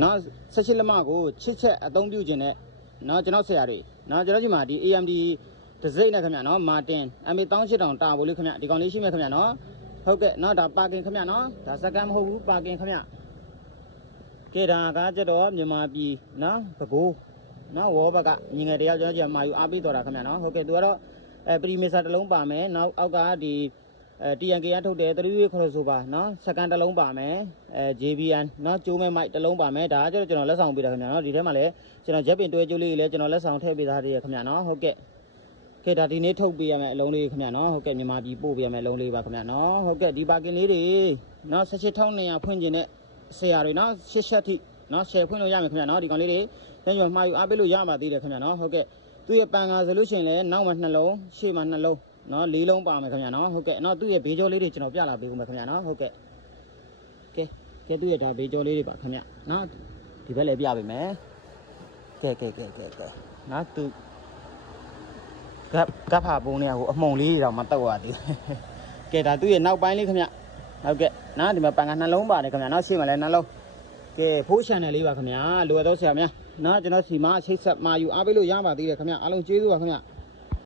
နော်ဆက်ရှိလက်မကိုချစ်ချက်အသုံးပြုခြင်းနဲ့နော်ကျွန်တော်ဆရာတွေနော်ကျွန်တော်ဒီမှာဒီ AMD ဒစိမ့်နဲ့ခင်ဗျာနော်မာတင် MA 18000တာဖို့လေးခင်ဗျာဒီကောင်လေးရှိမယ်ခင်ဗျာနော်ဟုတ်ကဲ့နော်ဒါပါကင်ခင်ဗျာနော်ဒါစကန်မဟုတ်ဘူးပါကင်ခင်ဗျာကဲဒါကကြတော့မြန်မာပြည်နော်ပကိုးနော်ဝေါ်ဘက်ကညီငယ်တယောက်ကျွန်တော်ကြီးမာယူအားပေးတော်တာခင်ဗျာနော်ဟုတ်ကဲ့သူကတော့ပရီမီဆာတစ်လုံးပါမယ်နောက်အောက်ကဒီ TNK ရထုတ်တယ်3 ခရိုဆိုပါနော်စကန်တစ်လုံးပါမယ် JBN နော်ကျိုးမဲမိုက်တစ်လုံးပါမယ်ဒါကကျွန်တော်လက်ဆောင်ပေးတာခင်ဗျာနော်ဒီထဲမှာလည်းကျွန်တော်ရက်ပင်တွဲကျိုးလေးလည်းကျွန်တော်လက်ဆောင်ထည့်ပေးထားသေးရခင်ဗျာနော်ဟုတ်ကဲ့ကဲဒါဒီနေ့ထုတ်ပေးရမယ်အလုံးလေးခင်ဗျာနော်ဟုတ်ကဲ့မြန်မာပြည်ပို့ပေးရမယ်အလုံးလေးပါခင်ဗျာနော်ဟုတ်ကဲ့ဒီပါကင်လေးတွေနော်18200ဖွင့်ခြင်းနဲ့ဆရာတွေနော်8ချက်ထိနော်ရှယ်ဖွင့်လို့ရမယ်ခင်ဗျာနော်ဒီကောင်လေးတွေကျွန်တော်မှာယူအားပေးလို့ရပါသေးတယ်ခင်ဗျာနော်ဟုတ်ကဲ့သူ့ရဲ့ပန်ကာဆိုလို့ရှိရင်လည်းနောက်မှ2လုံးရှေ့မှ2လုံးနော်4လုံးပါမယ်ခင်ဗျာနော်ဟုတ်ကဲ့နော်သူ့ရဲ့ဘေးကြောလေးတွေကျွန်တော်ပြလာပေးဦးမယ်ခင်ဗျာနော်ဟုတ်ကဲ့ကဲသူ့ရဲ့ဒါဘေးကြောလေးတွေပါခင်ဗျာနော်ဒီဘက်လည်းပြပေးမယ်ကဲနော်သူကပ်ဖာပုံးနေဟိုအမှုံလေးတောင်မတောက်ရသေးကဲဒါသူ့ရဲ့နောက်ပိုင်းလေးခင်ဗျာဟုတ်ကဲ့နော်ဒီမှာပန်ကာ2လုံးပါတယ်ခင်ဗျာနော်ရှေ့မှာလည်း2လုံးကဲဖိုး channel လေးပါခင်ဗျာလိုအပ်တော့ဆရာများနော်ကျွန်တော်စီမအချိတ်ဆက်မာယူအားပေးလို့ရပါသေးတယ်ခင်ဗျာအားလုံးကျေးဇူးပါခင်ဗျာ